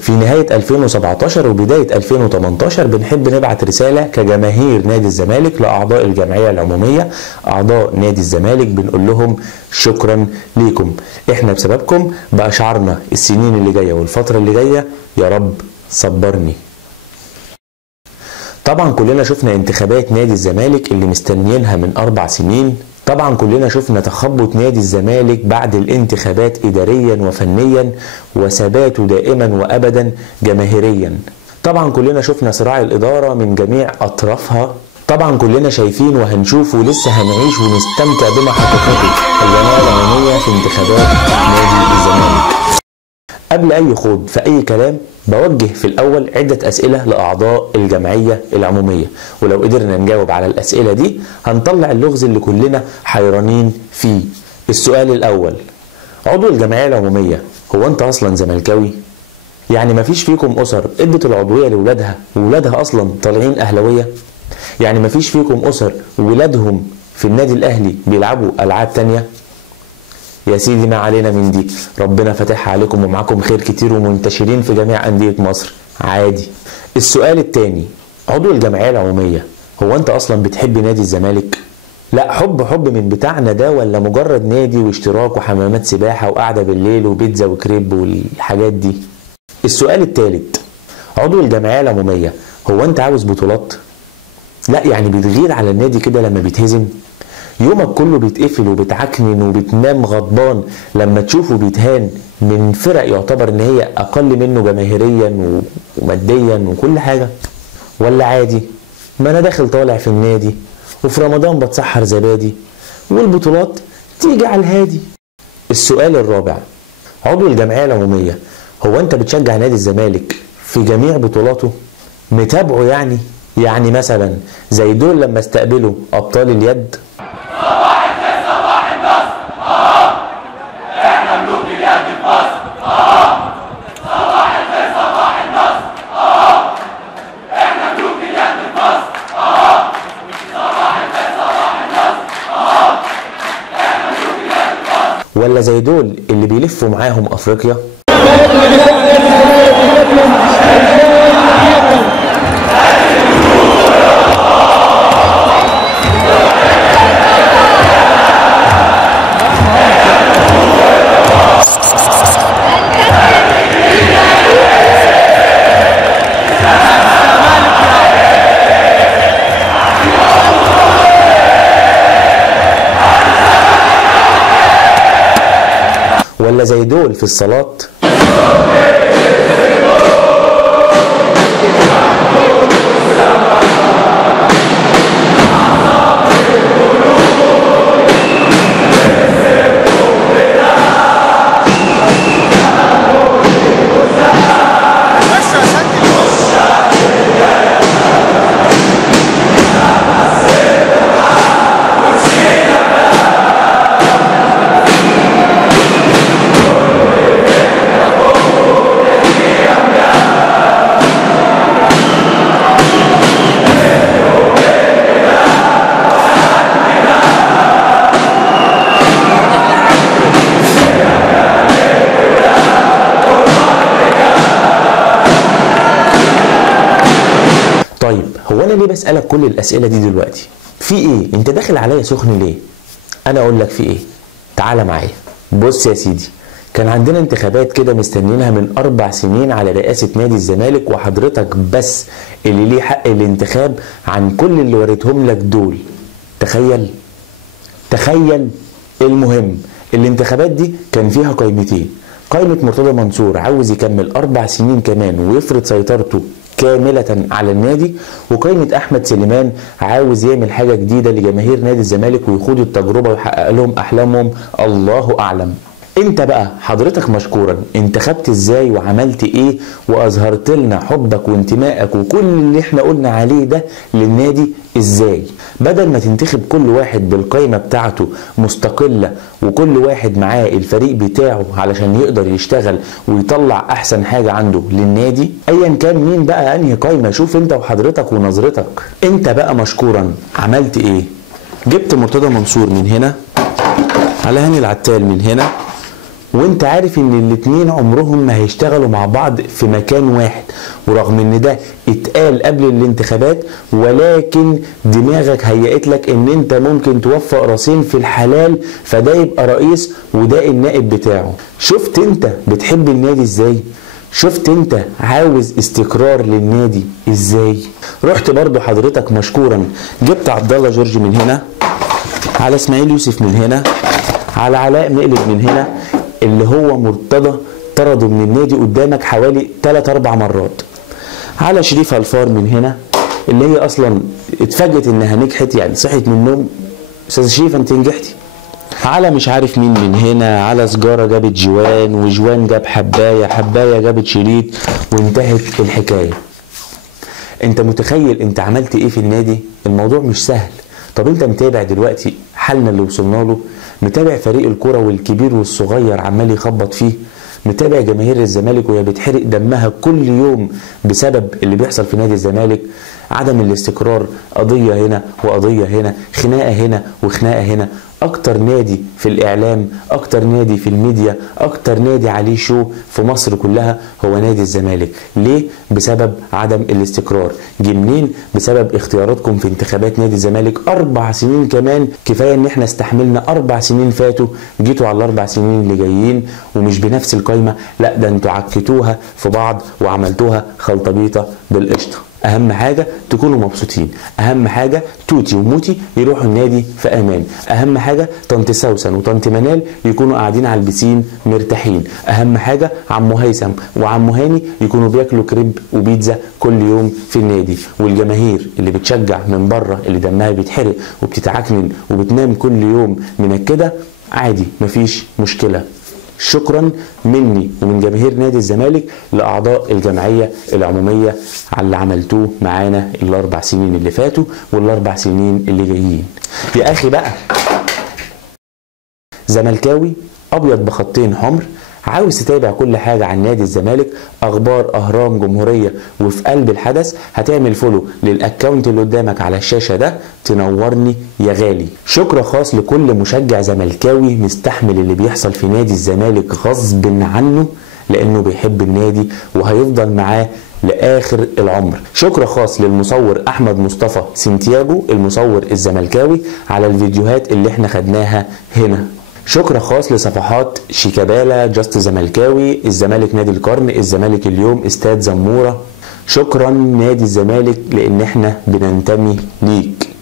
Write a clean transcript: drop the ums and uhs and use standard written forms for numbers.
في نهاية 2017 وبداية 2018 بنحب نبعت رسالة كجماهير نادي الزمالك لأعضاء الجمعية العمومية، أعضاء نادي الزمالك، بنقول لهم شكرا ليكم، احنا بسببكم بقى شعارنا السنين اللي جاية والفترة اللي جاية يا رب صبرني. طبعا كلنا شفنا انتخابات نادي الزمالك اللي مستنيينها من 4 سنين، طبعا كلنا شفنا تخبط نادي الزمالك بعد الانتخابات إداريا وفنيا وثباته دائما وأبدا جماهيريا، طبعا كلنا شفنا صراع الإدارة من جميع أطرافها، طبعا كلنا شايفين وهنشوف ولسه هنعيش ونستمتع بما حققته الجمعية العمومية في انتخابات نادي الزمالك. قبل أي خوض في أي كلام بوجه في الأول عدة أسئلة لأعضاء الجمعية العمومية، ولو قدرنا نجاوب على الأسئلة دي هنطلع اللغز اللي كلنا حيرانين فيه. السؤال الأول: عضو الجمعية العمومية هو أنت أصلا زملكاوي؟ يعني مفيش فيكم أسر ادت العضوية لولادها وولادها أصلا طالعين أهلاوية؟ يعني مفيش فيكم أسر ولادهم في النادي الأهلي بيلعبوا ألعاب تانية؟ يا سيدي ما علينا من دي، ربنا فاتحها عليكم ومعاكم خير كتير ومنتشرين في جميع أندية مصر عادي. السؤال التاني: عضو الجمعية العمومية هو أنت أصلا بتحب نادي الزمالك؟ لا حب من بتاعنا ده، ولا مجرد نادي واشتراك وحمامات سباحة وقعدة بالليل وبيتزا وكريب والحاجات دي؟ السؤال التالت: عضو الجمعية العمومية هو أنت عاوز بطولات؟ لا يعني بتغير على النادي كده لما بيتهزم؟ يومك كله بيتقفل وبتعكنن وبتنام غضبان لما تشوفه بيتهان من فرق يعتبر ان هي اقل منه جماهيريا وماديا وكل حاجة؟ ولا عادي ما انا داخل طالع في النادي وفي رمضان بتسحر زبادي والبطولات تيجي على الهادي؟ السؤال الرابع: عضو الجمعية العمومية هو انت بتشجع نادي الزمالك في جميع بطولاته؟ متابعه يعني مثلا زي دول لما استقبلوا ابطال اليد؟ ولا زي دول اللي بيلفوا معاهم افريقيا؟ ولا زي دول في الصلاة؟ طيب هو انا ليه بسألك كل الاسئلة دي دلوقتي؟ في ايه؟ انت داخل عليا سخن ليه؟ انا اقول لك في ايه؟ تعالى معايا. بص يا سيدي، كان عندنا انتخابات كده مستنيينها من 4 سنين على رئاسة نادي الزمالك، وحضرتك بس اللي ليه حق الانتخاب عن كل اللي وريتهم لك دول. تخيل. المهم الانتخابات دي كان فيها قائمتين، قائمة مرتضى منصور عاوز يكمل 4 سنين كمان ويفرض سيطرته كاملة على النادي، وقائمة أحمد سليمان عاوز يعمل حاجة جديدة لجماهير نادي الزمالك ويخوض التجربة ويحقق لهم أحلامهم، الله أعلم. انت بقى حضرتك مشكورا انتخبت ازاي وعملت ايه واظهرت لنا حبك وانتمائك وكل اللي احنا قلنا عليه ده للنادي ازاي، بدل ما تنتخب كل واحد بالقائمة بتاعته مستقلة وكل واحد معاه الفريق بتاعه علشان يقدر يشتغل ويطلع احسن حاجة عنده للنادي، ايا كان مين بقى انهي قائمة. شوف انت وحضرتك ونظرتك. انت بقى مشكورا عملت ايه؟ جبت مرتضى منصور من هنا على هاني العتال من هنا وانت عارف ان الاتنين عمرهم ما هيشتغلوا مع بعض في مكان واحد، ورغم ان ده اتقال قبل الانتخابات، ولكن دماغك هيئت لك ان انت ممكن توفق راسين في الحلال، فده يبقى رئيس وده النائب بتاعه. شفت انت بتحب النادي ازاي؟ شفت انت عاوز استقرار للنادي ازاي؟ رحت برضو حضرتك مشكورا جبت عبد الله جورج من هنا، على اسماعيل يوسف من هنا، على علاء مقلب من هنا، اللي هو مرتضى طرده من النادي قدامك حوالي 3-4 مرات، على شريف الفار من هنا اللي هي اصلا اتفاجئت انها نجحت، يعني صحت من النوم استاذ شريف انت نجحتي، على مش عارف مين من هنا، على سجارة جابت جوان، وجوان جاب حباية، حباية جابت شريط، وانتهت الحكاية. انت متخيل انت عملت ايه في النادي؟ الموضوع مش سهل. طب انت متابع دلوقتي حالنا اللي وصلنا له؟ متابع فريق الكرة والكبير والصغير عمال يخبط فيه؟ متابع جماهير الزمالك وهي بتحرق دمها كل يوم بسبب اللي بيحصل في نادي الزمالك؟ عدم الاستقرار، قضية هنا وقضية هنا، خناقة هنا وخناقة هنا. اكتر نادي في الاعلام، اكتر نادي في الميديا، اكتر نادي عليه شو في مصر كلها هو نادي الزمالك. ليه؟ بسبب عدم الاستقرار. جه منين؟ بسبب اختياراتكم في انتخابات نادي الزمالك. 4 سنين كمان كفايه ان احنا استحملنا 4 سنين فاتوا، جيتوا على ال4 سنين اللي جايين ومش بنفس القايمه، لا ده انتوا عكتوها في بعض وعملتوها خلطبيطه بالقشطه. اهم حاجه تكونوا مبسوطين، اهم حاجه توتي وموتي يروحوا النادي في امان، اهم حاجه طنط سوسن وطنط منال يكونوا قاعدين على البسين مرتاحين، اهم حاجه عمو هيثم وعمو هاني يكونوا بياكلوا كريب وبيتزا كل يوم في النادي، والجماهير اللي بتشجع من بره اللي دمها بيتحرق وبتتعكنن وبتنام كل يوم من كده عادي مفيش مشكله. شكرا مني ومن جماهير نادي الزمالك لاعضاء الجمعيه العموميه على اللي عملتوه معانا ال4 سنين اللي فاتوا وال4 سنين اللي جايين. يا اخي بقى زملكاوي ابيض بخطين حمر، عاوز تتابع كل حاجة عن نادي الزمالك، اخبار اهرام جمهورية وفي قلب الحدث، هتعمل فولو للاكونت اللي قدامك على الشاشة ده، تنورني يا غالي. شكر خاص لكل مشجع زملكاوي مستحمل اللي بيحصل في نادي الزمالك غصب عنه لانه بيحب النادي وهيفضل معاه لاخر العمر. شكر خاص للمصور احمد مصطفى سنتياجو المصور الزملكاوي على الفيديوهات اللي احنا خدناها هنا. شكر خاص لصفحات شيكابالا، جاست زملكاوي، الزمالك نادي القرن، الزمالك اليوم، استاد زمورة. شكرا نادي الزمالك لان احنا بننتمي ليك.